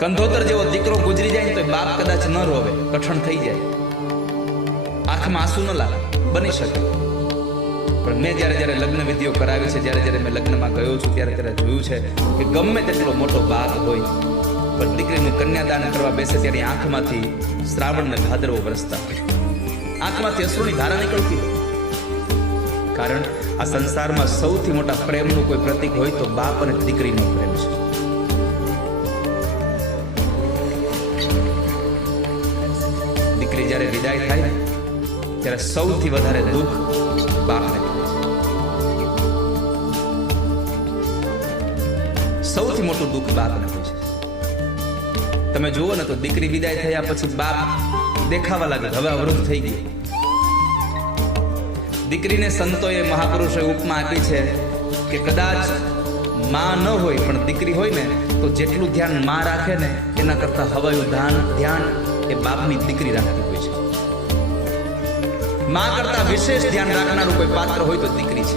કંધોતર જેવો દીકરો ગુજરી જાય તો બાપ કદાચ ન રોવે, કઠણ થઈ જાય, આંખમાં આંસુ ન લાગે, બની શકે. પણ મેં જ્યારે જ્યારે લગ્ન વિધિઓ કરાવી છે, જ્યારે જ્યારે મેં લગ્નમાં ગયો છું, ત્યારે ત્યારે જોયું છે કે ગમે તેટલો મોટો બાપ હોય પણ દીકરીનું કન્યાદાન કરવા બેસે ત્યારે આંખમાંથી શ્રાવણ ને ભાદરવો વરસતા હોય, આંખમાંથી અશ્રુની ધારા નીકળતી હોય. કારણ આ સંસારમાં સૌથી મોટા પ્રેમનું કોઈ પ્રતીક હોય તો બાપ અને દીકરીનો પ્રેમ છે. દીકરી જ્યારે વિદાય થાય ને ત્યારે સૌથી વધારે દુઃખ બાપને થાય છે. સૌથી મોટું દુઃખ બાપને હોય છે. તમે જુઓ ને તો દીકરી વિદાય થયા પછી બાપ દેખાવા લાગે, હવે અવરોધ થઈ ગઈ. દીકરીને સંતોએ, મહાપુરુષોએ ઉપમા આપી છે કે કદાચ માં ન હોય પણ દીકરી હોય ને તો જેટલું ધ્યાન માં રાખે ને એના કરતા હવાયું ધ્યાન એ બાપની દીકરી રાખતી હોય છે. માં કરતા વિશેષ ધ્યાન રાખનારું કોઈ પાત્ર હોય તો દીકરી છે.